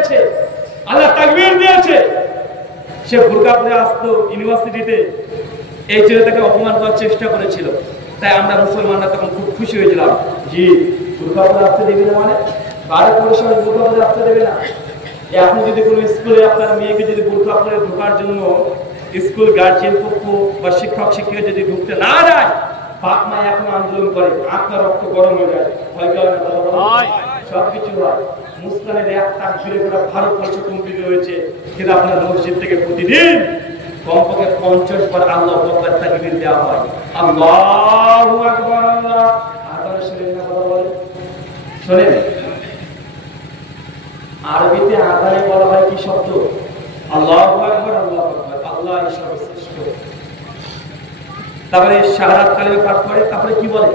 দিয়েছে, আল্লাহ তাকবীর দিয়েছে, সে বুরকা পরে আসতো ইউনিভার্সিটিতে, এই ছেলেটাকে অপমান করার চেষ্টা করেছিল। তাই আমরা মুসলমানরা তখন খুব খুশি হয়েছিলাম, জি বুরকা পরে আসতে দেবে না, মানে বাইরে পরিসরে বুরকা পরে আসতে দেবে না। এখন যদি কোনো স্কুলে আপনার মেয়েকে যদি বুরকা পরে ঢোকার জন্য স্কুল গার্জিয়ান পক্ষ বা শিক্ষক শিক্ষিকা যদি ঢুকতে না দেয়, বাপ মা এখন আন্দোলন করে, আপনার রক্ত গরম হয়ে যায়, ভয় করে সবকিছু হয়। মুসকানের এক তাকবীরে পুরো ভারতবর্ষ কম্পিত হয়েছে, কিন্তু আপনার মসজিদ থেকে প্রতিদিন কমপক্ষে 50 বার আল্লাহু আকবার তাকবীর দেওয়া হয়। আল্লাহু আকবার, আল্লাহ আদানের শুনেন না, কথা বলেন শুনেন। আরবিতে আযানে বলা হয় কি শব্দ? আল্লাহু আকবার, আল্লাহু আকবার, আল্লাহ সর্বশ্রেষ্ঠ। তারপরে শাহাদাত কালিমা পাঠ করে, তারপরে কি বলে?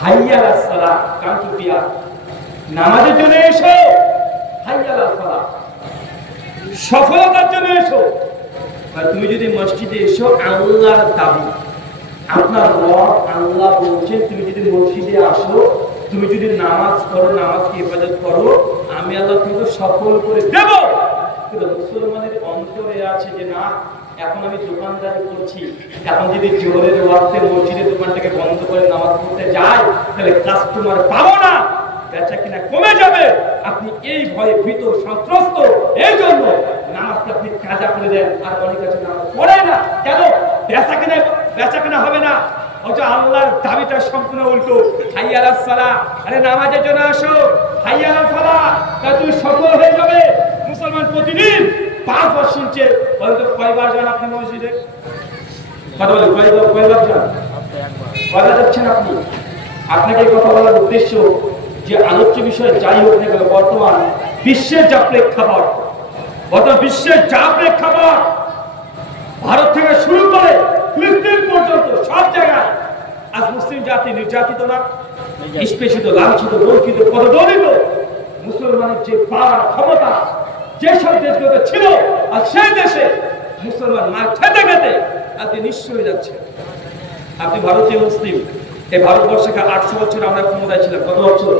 হাইয়া আলাস সালাহ, কাম টু পিয়ার, নামাজের জন্য এসো, হাইয়া আলাস সালাহ, সফলতার জন্য এসো। আর তুমি যদি মসজিদে এসো, আল্লাহর দাবি, আপনার রব আল্লাহ বলছেন তুমি যদি মসজিদে আসো, তুমি যদি নামাজ করো, নামাজকে ইবাদত করো, আমি আল্লাহ তোমাকে সফল করে দেব। কিন্তু মুসলমানের অন্তরে আছে যে না, এখন আমি দোকানদারি করছি, এখন যদি জোহরের ওয়াক্তে মসজিদের দোকানটাকে বন্ধ করে নামাজ পড়তে যাই, তাহলে কাস্টমার পাবো না, বেচা কিনা কমে যাবে। আপনি এই ভয়ে ভীত সন্ত্রস্ত, এই জন্য নামাজটা আপনি কাজা করে দেন। আর অনেক আছে নামাজ পড়ে না, কেন? বেচা কিনা হবে না। অথচ আল্লাহর দাবিটা সম্পূর্ণ উল্টো। হাইয়া আলাস সালাহ, আরে নামাজের জন্য আসো, হাইয়া আলাল ফালাহ, তা তুমি সফল হয়ে যাবে। মুসলমান প্রতিদিন 5 বার শুনছে, বলতো কয়বার যান আপনি মসজিদে? কথা বলেন, কয়বার যান? কয়বার যাচ্ছেন আপনি? আপনাকে কথা বলার উদ্দেশ্য যে আলোচ্য বিষয় যাই হোক না কেন, বর্তমান বিশ্বের যা প্রেক্ষাপট, ভারত থেকে শুরু করে ফিলিস্তিন পর্যন্ত সব জায়গায় আজ মুসলিম জাতি নির্যাতিত না, নিষ্পেষিত, লাঞ্ছিত, বঞ্চিত, পদদলিত। মুসলমানের যে পাওয়ার ক্ষমতা যেসব দেশগুলোতে ছিল, আর সেই দেশে মুসলমান মার খেতে খেতে আজকে নিঃস্ব হয়ে যাচ্ছে। আপনি ভারতীয় মুসলিম, এই ভারতবর্ষকে 800 বছর আমরা ক্ষমতায় ছিলাম। কত বছর?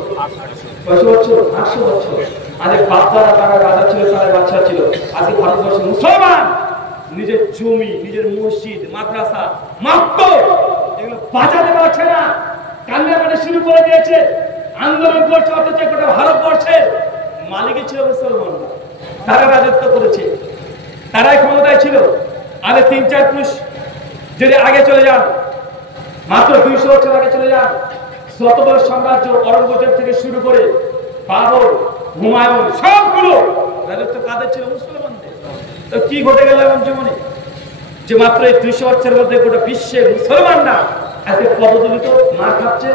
800 বছর। আজকে বাপদারা তারা রাজা ছিল, তারা বাদশা ছিল। আজকে ভারতবর্ষের মুসলমান নিজের জমি, নিজের মসজিদ, মাদ্রাসা, মাকতব এগুলো বাঁচাতে পারছে না, কান্নাকাটি শুরু করে দিয়েছে, আন্দোলন করছে। অথচ গোটা ভারতবর্ষের মালিকই ছিল মুসলমানরা, তারা রাজত্ব করেছে, তারাই ক্ষমতায় ছিল। আগে 3-4 পুরুষ যদি আগে চলে যান, মাত্র 200 বছর আগে চলে যান, শতবর সাম্রাজ্য, অরঙ্গজেব থেকে শুরু করে বাবর, হুমায়ুন, সবগুলো রাজত্ব কাদের ছিল? মুসলমানদের। তো কি ঘটে গেল এমন জীবনে যে মাত্র এই 200 বছরের মধ্যে গোটা বিশ্বের মুসলমানরা আজকে পদদলিত, মার খাচ্ছে?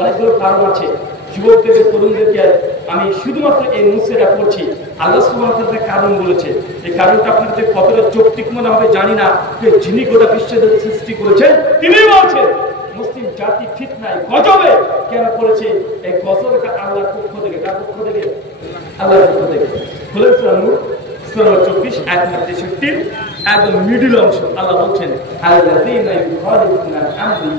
অনেকগুলো কারণ আছে। যুবকদের, তরুণদেরকে আমি শুধুমাত্র এই মুসেটা করছি, আল্লাহ সুবহানাহু ওয়া তাআলা কারণ বলেছে। এই কারণটা আপনার যে কতটা যৌক্তিক মনে হবে জানি না, যিনি গোটা বিশ্বের সৃষ্টি করেছেন তিনি বলছেন মুসলিম জাতি ফিতনায় গজবে কেন পড়েছে। এই গজবটা আল্লাহর পক্ষ থেকে, কার পক্ষ থেকে? আল্লাহর পক্ষ থেকে। খুলেন সূরা নূর, সূরা 24 আয়াত 63, একদম মিডল অংশ। আল্লাহ বলছেন আল্লাযীনা ইউখালিফুনা আমরি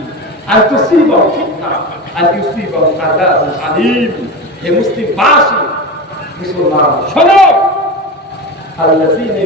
আন তুসিবাহুম ফিতনা আন ইউসিবাহুম আযাবুন আলীম। হে মুসলিম বাসী, মুসলমান শোনো, আল্লাযীনা